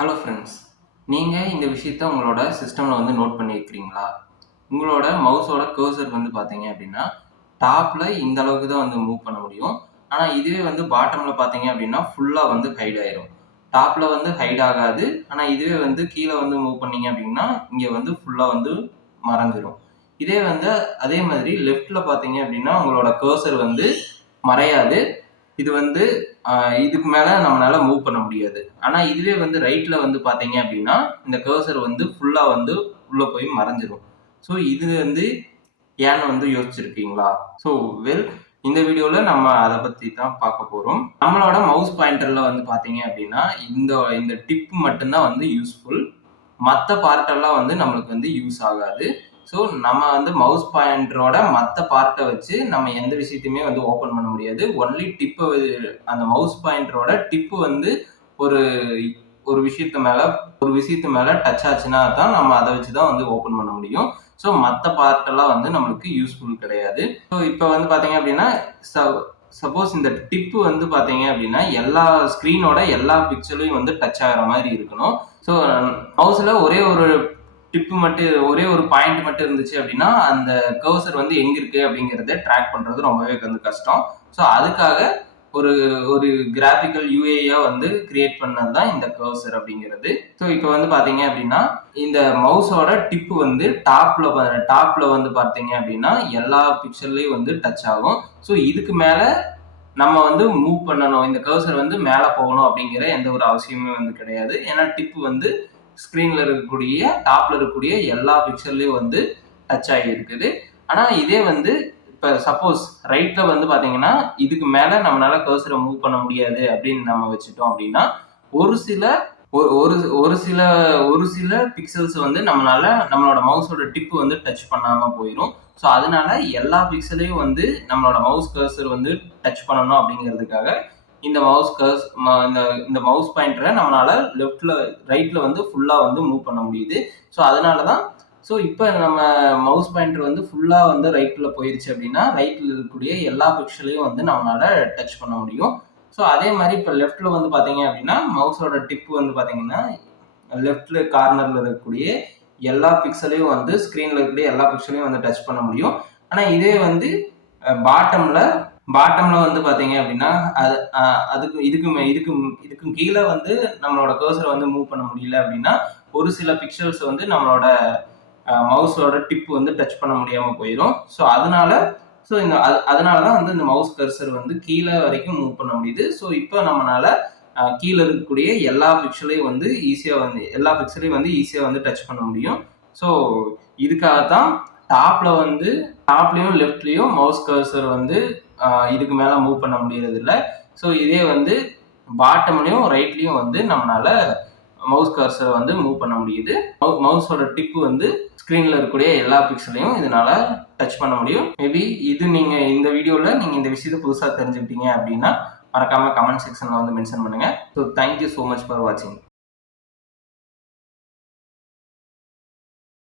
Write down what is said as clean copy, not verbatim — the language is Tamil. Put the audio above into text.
ஹலோ ஃப்ரெண்ட்ஸ், நீங்கள் இந்த விஷயத்த உங்களோட சிஸ்டமில் வந்து நோட் பண்ணியிருக்கிறீங்களா? உங்களோட மவுஸோட கர்சர் வந்து பார்த்தீங்க அப்படின்னா டாப்பில் இந்த அளவுக்கு தான் வந்து மூவ் பண்ண முடியும். ஆனால் இதுவே வந்து பாட்டமில் பார்த்தீங்க அப்படின்னா ஃபுல்லாக வந்து ஹைட் ஆயிரும். டாப்பில் வந்து ஹைட் ஆகாது. ஆனால் இதுவே வந்து கீழே வந்து மூவ் பண்ணீங்க அப்படின்னா இங்கே வந்து ஃபுல்லாக வந்து மறைஞ்சிரும். இதே வந்து அதே மாதிரி லெஃப்டில் பார்த்தீங்க அப்படின்னா உங்களோட கர்சர் வந்து மறையாது. இது வந்து இதுக்கு மேலே நம்மளால மூவ் பண்ண முடியாது. ஆனால் இதுவே வந்து ரைட்டில் வந்து பார்த்தீங்க அப்படின்னா இந்த கர்சர் வந்து ஃபுல்லாக வந்து உள்ளே போய் மறைஞ்சிரும். ஸோ இது வந்து ஏன்னு வந்து யோசிச்சிருக்கீங்களா? ஸோ வெல், இந்த வீடியோவில் நம்ம அதை பற்றி தான் பார்க்க போகிறோம். நம்மளோட மவுஸ் பாயிண்டரில் வந்து பார்த்தீங்க அப்படின்னா இந்த இந்த டிப் மட்டும்தான் வந்து யூஸ்ஃபுல். மற்ற பார்ட்டெல்லாம் வந்து நம்மளுக்கு வந்து யூஸ் ஆகாது. ஸோ நம்ம வந்து மவுஸ் பாயிண்டரோட மற்ற பார்ட்டை வச்சு நம்ம எந்த விஷயத்தையுமே வந்து ஓப்பன் பண்ண முடியாது. ஒன்லி டிப்பை, அந்த மவுஸ் பாயிண்டரோட டிப்பு வந்து ஒரு ஒரு விஷயத்து மேலே டச் ஆச்சுன்னா தான் நம்ம அதை வச்சு தான் வந்து ஓப்பன் பண்ண முடியும். ஸோ மற்ற பார்ட்டெல்லாம் வந்து நம்மளுக்கு யூஸ்ஃபுல் கிடையாது. ஸோ இப்போ வந்து பார்த்தீங்க அப்படின்னா சப்போஸ் இந்த டிப்பு வந்து பார்த்தீங்க அப்படின்னா ஸ்க்ரீனோட எல்லா பிக்சர்லையும் வந்து டச் ஆகிற மாதிரி இருக்கணும். ஸோ மவுஸில் ஒரே ஒரு பாயிண்ட் மட்டும் இருந்துச்சு அப்படின்னா அந்த கர்சர் வந்து எங்க இருக்கு அப்படிங்கிறத ட்ராக் பண்றது ரொம்பவே வந்து கஷ்டம். ஸோ அதுக்காக ஒரு ஒரு கிராஃபிக்கல் யூஏயா வந்து கிரியேட் பண்ணது தான் இந்த கர்சர் அப்படிங்கிறது. ஸோ இப்போ வந்து பார்த்தீங்க அப்படின்னா இந்த மவுஸோட டிப்பு வந்து டாப்ல வந்து பார்த்தீங்க அப்படின்னா எல்லா பிக்சர்லையும் வந்து டச் ஆகும். ஸோ இதுக்கு மேலே நம்ம வந்து மூவ் பண்ணணும், இந்த கர்சர் வந்து மேலே போகணும் அப்படிங்கிற எந்த ஒரு அவசியமே வந்து கிடையாது. ஏன்னா டிப்பு வந்து ஸ்க்ரீனில் டாப்ல இருக்கக்கூடிய எல்லா பிக்சர்லையும் வந்து டச் ஆகி இருக்குது. ஆனால் இதே வந்து இப்போ சப்போஸ் ரைட்டில் வந்து பார்த்தீங்கன்னா இதுக்கு மேலே நம்மளால கர்சரை மூவ் பண்ண முடியாது அப்படின்னு நம்ம வச்சுட்டோம் அப்படின்னா ஒரு சில ஒரு சில பிக்சல்ஸ் வந்து நம்மளோட மவுஸோட டிப்பு வந்து டச் பண்ணாமல் போயிடும். ஸோ அதனால எல்லா பிக்சலையும் வந்து நம்மளோட மவுஸ் கர்சர் வந்து டச் பண்ணணும் அப்படிங்கிறதுக்காக இந்த இந்த மவுஸ் பாயிண்டரை நம்மளால ரைட்ல வந்து ஃபுல்லா வந்து மூவ் பண்ண முடியுது. ஸோ அதனாலதான் இப்போ நம்ம மவுஸ் பாயிண்டர் வந்து ஃபுல்லா வந்து ரைட்ல போயிருச்சு அப்படின்னா ரைட்ல இருக்கக்கூடிய எல்லா பிக்சலையும் வந்து நம்மளால டச் பண்ண முடியும். ஸோ அதே மாதிரி இப்போ லெஃப்ட்ல வந்து பார்த்தீங்க அப்படின்னா மவுஸோட டிப்பு வந்து பார்த்தீங்கன்னா லெஃப்ட்ல கார்னர்ல இருக்கக்கூடிய எல்லா பிக்சலையும் வந்து ஸ்க்ரீன்ல இருக்கக்கூடிய எல்லா பிக்சலையும் வந்து டச் பண்ண முடியும். ஆனால் இதே வந்து பாட்டம்ல வந்து பார்த்தீங்க அப்படின்னா இதுக்கும் கீழே வந்து நம்மளோட கர்சரை வந்து மூவ் பண்ண முடியல அப்படின்னா ஒரு சில பிக்சல்ஸ் வந்து நம்மளோட மவுஸோட டிப்பு வந்து டச் பண்ண முடியாமல் போயிடும். ஸோ அதனால தான் வந்து இந்த மவுஸ் கர்சர் வந்து கீழே வரைக்கும் மூவ் பண்ண முடியுது. ஸோ இப்போ நம்மளால கீழே இருக்கக்கூடிய எல்லா பிக்சலையும் வந்து ஈஸியாக வந்து டச் பண்ண முடியும். ஸோ இதுக்காகத்தான் டாப்லயும் லெஃப்ட்லயும் மவுஸ் கர்சர் வந்து இதுக்கு மேல மூவ் பண்ண முடியறது இல்லை. ஸோ இதே வந்து பாட்டம்லயும் ரைட்லயும் வந்து நம்மளால மவுஸ் கர்சர் வந்து மூவ் பண்ண முடியுது. மவுஸோட டிப்பு வந்து ஸ்க்ரீன்ல இருக்கக்கூடிய எல்லா பிக்சலையும் இதனால டச் பண்ண முடியும். மேபி நீங்க இந்த வீடியோல நீங்க இந்த விஷயத்தை புதுசா தெரிஞ்சுக்கிட்டீங்க அப்படின்னா மறக்காம கமெண்ட் செக்ஷன்ல வந்து மென்ஷன் பண்ணுங்க. So thank you so much for வாட்சிங்.